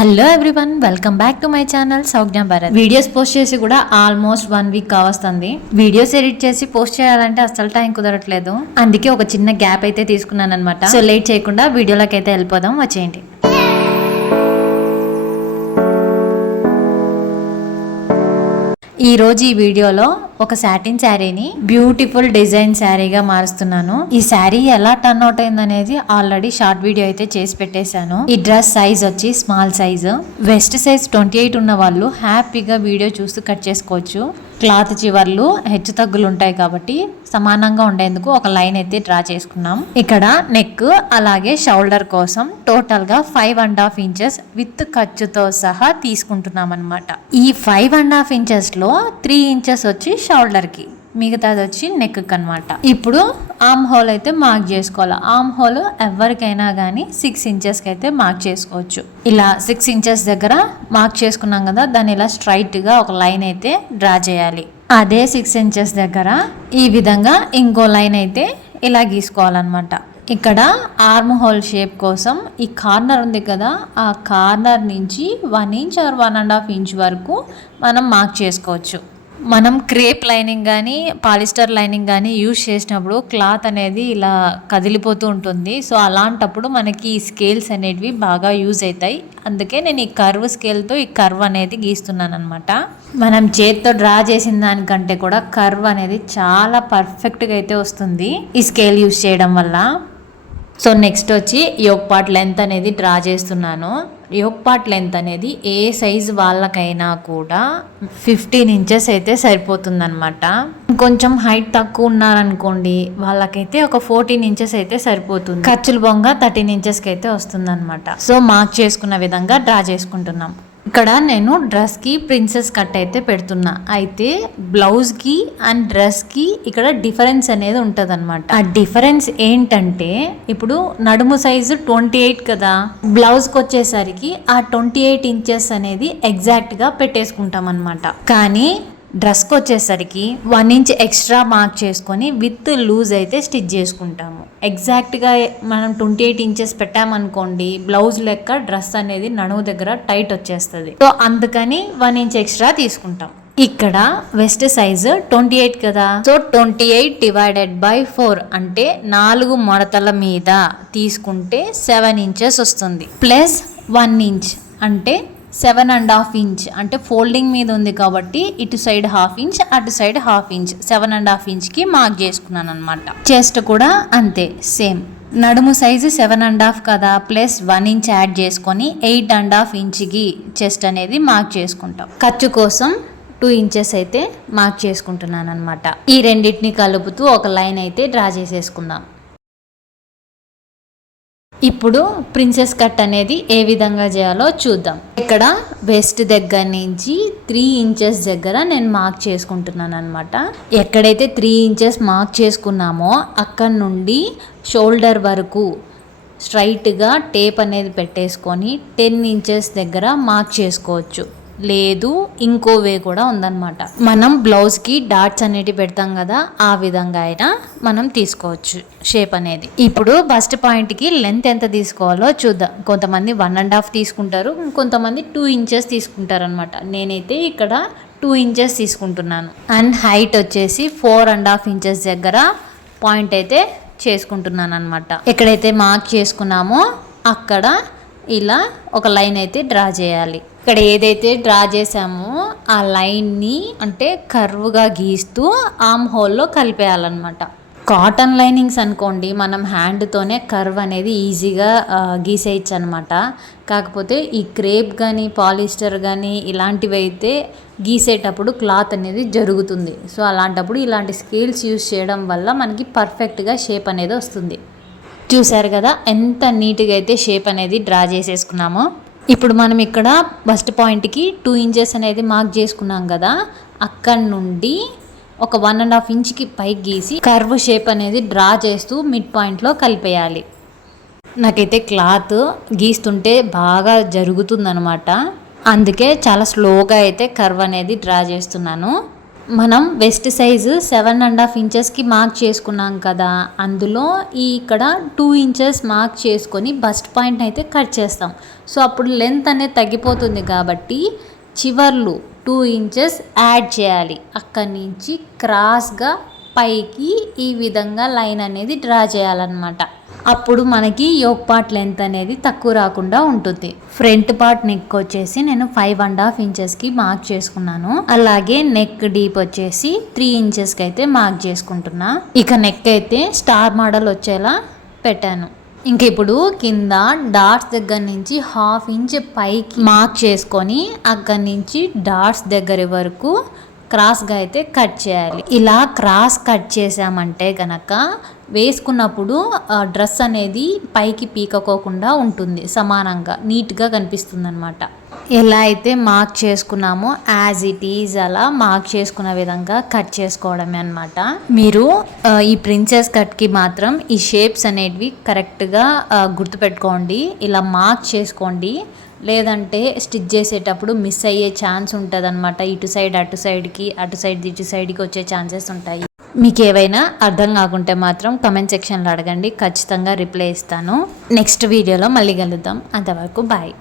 Hello everyone, welcome back to my channel Saugna Bharat. Videos post చేసి కూడా almost 1 week కావస్తుంది. Videos edit చేసి post చేయాలంటే అస్సలు టైం కుదరట్లేదు. అందుకే ఒక చిన్న గ్యాప్ అయితే తీసుకున్నాను అనమాట. సో లేట్ చేయకుండా వీడియోలోకి అయితే వెళ్ళిపోదాం, వచ్చేయండి. ఈ రోజు ఈ వీడియోలో ఒక సాటిన్ శారీని బ్యూటిఫుల్ డిజైన్ శారీగా మారుస్తున్నాను. ఈ శారీ ఎలా టర్న్ అవుట్ అయింది అనేది ఆల్రెడీ షార్ట్ వీడియో అయితే చేసి పెట్టేశాను. ఈ డ్రెస్ సైజ్ వచ్చి స్మాల్ సైజ్, వెస్ట్ సైజ్ 28 ఉన్న వాళ్ళు హ్యాపీగా వీడియో చూస్తూ కట్ చేసుకోవచ్చు. క్లాత్ చివర్లు హెచ్చు తగ్గులు ఉంటాయి కాబట్టి సమానంగా ఉండేందుకు ఒక లైన్ అయితే డ్రా చేసుకున్నాం. ఇక్కడ నెక్ అలాగే షోల్డర్ కోసం టోటల్ గా 5.5 ఇంచెస్ విత్ ఖర్చుతో సహా తీసుకుంటున్నాం అనమాట. ఈ 5.5 ఇంచెస్ లో 3 ఇంచెస్ వచ్చి షోల్డర్ కి, మిగతాది వచ్చి నెక్ అనమాట. ఇప్పుడు ఆర్మ్ హోల్ అయితే మార్క్ చేసుకోవాలి. ఆర్మ్ హోల్ ఎవరికైనా కానీ 6 ఇంచెస్ కి అయితే మార్క్ చేసుకోవచ్చు. ఇలా 6 ఇంచెస్ దగ్గర మార్క్ చేసుకున్నాం కదా, దాన్ని ఇలా స్ట్రైట్ గా ఒక లైన్ అయితే డ్రా చేయాలి. అదే 6 ఇంచెస్ దగ్గర ఈ విధంగా ఇంకో లైన్ అయితే ఇలా గీసుకోవాలన్నమాట. ఇక్కడ ఆర్మ్ హోల్ షేప్ కోసం ఈ కార్నర్ ఉంది కదా, ఆ కార్నర్ నుంచి 1 ఇంచ్ ఆర్ 1.5 ఇంచ్ వరకు మనం మార్క్ చేసుకోవచ్చు. మనం క్రేప్ లైనింగ్ కానీ పాలిస్టర్ లైనింగ్ కానీ యూజ్ చేసినప్పుడు క్లాత్ అనేది ఇలా కదిలిపోతూ ఉంటుంది. సో అలాంటప్పుడు మనకి ఈ స్కేల్స్ అనేటివి బాగా యూజ్ అవుతాయి. అందుకే నేను ఈ కర్వ్ స్కేల్తో ఈ కర్వ్ అనేది గీస్తున్నాను అనమాట. మనం చేత్తో డ్రా చేసిన దానికంటే కూడా కర్వ్ అనేది చాలా పర్ఫెక్ట్గా అయితే వస్తుంది ఈ స్కేల్ యూజ్ చేయడం వల్ల. సో నెక్స్ట్ వచ్చి యోక్ పార్ట్ లెంత్ అనేది డ్రా చేస్తున్నాను. యోక్ పార్ట్ లెంత్ అనేది ఏ సైజ్ వాళ్ళకైనా కూడా 15 ఇంచెస్ అయితే సరిపోతుంది అనమాట. కొంచెం హైట్ తక్కువ ఉన్నారనుకోండి, వాళ్ళకైతే ఒక 14 ఇంచెస్ అయితే సరిపోతుంది. ఖర్చులు బొంగ 13 ఇంచెస్కి అయితే వస్తుంది అనమాట. సో మార్క్ చేసుకున్న విధంగా డ్రా చేసుకుంటున్నాం. ఇక్కడ నేను డ్రెస్కి ప్రిన్సెస్ కట్ అయితే పెడుతున్నా. అయితే బ్లౌజ్కి అండ్ డ్రెస్కి ఇక్కడ డిఫరెన్స్ అనేది ఉంటుంది అనమాట. ఆ డిఫరెన్స్ ఏంటంటే, ఇప్పుడు నడుము సైజు 28 కదా, బ్లౌజ్కి వచ్చేసరికి ఆ 28 ఇంచెస్ అనేది ఎగ్జాక్ట్గా పెట్టేసుకుంటాం అనమాట. కానీ డ్రెస్కి వచ్చేసరికి 1 ఇంచ్ ఎక్స్ట్రా మార్క్ చేసుకొని విత్ లూజ్ అయితే స్టిచ్ చేసుకుంటాము. ఎగ్జాక్ట్గా మనం 28 ఇంచెస్ పెట్టామనుకోండి, బ్లౌజ్ లెక్క డ్రెస్ అనేది నడుము దగ్గర టైట్ వచ్చేస్తుంది. సో అందుకని 1 ఇంచ్ ఎక్స్ట్రా తీసుకుంటాం. ఇక్కడ వెస్ట్ సైజు 28 కదా, సో 28 డివైడెడ్ బై 4 అంటే 4 మడతల మీద తీసుకుంటే 7 ఇంచెస్ వస్తుంది. ప్లస్ 1 ఇంచ్ అంటే 7.5 ఇంచ్, అంటే ఫోల్డింగ్ మీద ఉంది కాబట్టి ఇటు సైడ్ 1/2 ఇంచ్ అటు సైడ్ 1/2 ఇంచ్, 7.5 ఇంచ్కి మార్క్ చేసుకున్నాను అనమాట. చెస్ట్ కూడా అంతే సేమ్. నడుము సైజు 7.5 కదా, ప్లస్ 1 ఇంచ్ యాడ్ చేసుకొని 8.5 ఇంచ్కి చెస్ట్ అనేది మార్క్ చేసుకుంటాం. ఖర్చు కోసం 2 ఇంచెస్ అయితే మార్క్ చేసుకుంటున్నాను అనమాట. ఈ రెండింటిని కలుపుతూ ఒక లైన్ అయితే డ్రా చేసేసుకుందాం. ఇప్పుడు ప్రిన్సెస్ కట్ అనేది ఏ విధంగా చేయాలో చూద్దాం. ఇక్కడ వెస్ట్ దగ్గర నుంచి 3 ఇంచెస్ దగ్గర నేను మార్క్ చేసుకుంటున్నాను అనమాట. ఎక్కడైతే 3 ఇంచెస్ మార్క్ చేసుకున్నామో అక్కడ నుండి షోల్డర్ వరకు స్ట్రైట్గా టేప్ అనేది పెట్టేసుకొని 10 ఇంచెస్ దగ్గర మార్క్ చేసుకోవచ్చు. లేదు ఇంకో వే కూడా ఉందన్నమాట. మనం బ్లౌజ్కి డాట్స్ అనేటివి పెడతాం కదా, ఆ విధంగా అయినా మనం తీసుకోవచ్చు షేప్ అనేది. ఇప్పుడు బస్ట్ పాయింట్కి లెంత్ ఎంత తీసుకోవాలో చూద్దాం. కొంతమంది 1.5 తీసుకుంటారు, కొంతమంది 2 ఇంచెస్ తీసుకుంటారు అనమాట. నేనైతే ఇక్కడ 2 ఇంచెస్ తీసుకుంటున్నాను. అండ్ హైట్ వచ్చేసి 4.5 ఇంచెస్ దగ్గర పాయింట్ అయితే చేసుకుంటున్నాను అనమాట. ఎక్కడైతే మార్క్ చేసుకున్నామో అక్కడ ఇలా ఒక లైన్ అయితే డ్రా చేయాలి. ఇక్కడ ఏదైతే డ్రా చేసామో ఆ లైన్ని అంటే కర్వ్గా గీస్తూ ఆర్మ్ హోల్లో కలిపేయాలన్నమాట. కాటన్ లైనింగ్స్ అనుకోండి, మనం హ్యాండ్తోనే కర్వ్ అనేది ఈజీగా గీసేయచ్చు అనమాట. కాకపోతే ఈ క్రేప్ కానీ పాలిస్టర్ కానీ ఇలాంటివి అయితే గీసేటప్పుడు క్లాత్ అనేది జరుగుతుంది. సో అలాంటప్పుడు ఇలాంటి స్కేల్స్ యూజ్ చేయడం వల్ల మనకి పర్ఫెక్ట్గా షేప్ అనేది వస్తుంది. చూసారు కదా ఎంత నీట్గా అయితే షేప్ అనేది డ్రా చేసేసుకున్నామో. ఇప్పుడు మనం ఇక్కడ బస్ట్ పాయింట్కి 2 ఇంచెస్ అనేది మార్క్ చేసుకున్నాం కదా, అక్కడ నుండి ఒక 1.5 ఇంచ్కి పైకి గీసి కర్వ్ షేప్ అనేది డ్రా చేస్తూ మిడ్ పాయింట్లో కలిపేయాలి. నాకైతే క్లాత్ గీస్తుంటే బాగా జరుగుతుందనమాట. అందుకే చాలా స్లోగా అయితే కర్వ్ అనేది డ్రా చేస్తున్నాను. మనం వెస్ట్ సైజు 7.5 ఇంచెస్కి మార్క్ చేసుకున్నాం కదా, అందులో ఇక్కడ 2 ఇంచెస్ మార్క్ చేసుకొని బస్ట్ పాయింట్ అయితే కట్ చేస్తాం. సో అప్పుడు లెంత్ అనేది తగ్గిపోతుంది కాబట్టి చివర్లు 2 ఇంచెస్ యాడ్ చేయాలి. అక్కడి నుంచి క్రాస్గా పైకి ఈ విధంగా లైన్ అనేది డ్రా చేయాలన్నమాట. అప్పుడు మనకి యోక్ పార్ట్ లెంత్ అనేది తక్కువ రాకుండా ఉంటుంది. ఫ్రంట్ పార్ట్ నెక్ వచ్చేసి నేను 5.5 ఇంచెస్కి మార్క్ చేసుకున్నాను. అలాగే నెక్ డీప్ వచ్చేసి 3 ఇంచెస్కి అయితే మార్క్ చేసుకుంటున్నా. ఇక నెక్ అయితే స్టార్ మోడల్ వచ్చేలా పెట్టాను. ఇంక ఇప్పుడు కింద డాట్స్ దగ్గర నుంచి 1/2 ఇంచ్ పైకి మార్క్ చేసుకొని అక్కడి నుంచి డాట్స్ దగ్గర వరకు క్రాస్గా అయితే కట్ చేయాలి. ఇలా క్రాస్ కట్ చేసామంటే గనక వేసుకున్నప్పుడు డ్రెస్ అనేది పైకి పీకపోకుండా ఉంటుంది, సమానంగా నీట్గా కనిపిస్తుంది అనమాట. ఎలా అయితే మార్క్ చేసుకున్నామో యాజ్ ఇట్ ఈజ్ అలా మార్క్ చేసుకున్న విధంగా కట్ చేసుకోవడమే అనమాట. మీరు ఈ ప్రిన్సెస్ కట్కి మాత్రం ఈ షేప్స్ అనేటివి కరెక్ట్గా గుర్తుపెట్టుకోండి, ఇలా మార్క్ చేసుకోండి. లేదంటే స్టిచ్ చేసేటప్పుడు మిస్ అయ్యే ఛాన్స్ ఉంటుంది అనమాట. ఇటు సైడ్ అటు సైడ్కి, అటు సైడ్ ఇటు సైడ్కి వచ్చే ఛాన్సెస్ ఉంటాయి. మీకు ఏవైనా అర్థం కాకుంటే మాత్రం కమెంట్ సెక్షన్లో అడగండి, ఖచ్చితంగా రిప్లై ఇస్తాను. నెక్స్ట్ వీడియోలో మళ్ళీ కలుద్దాం. అంతవరకు బాయ్.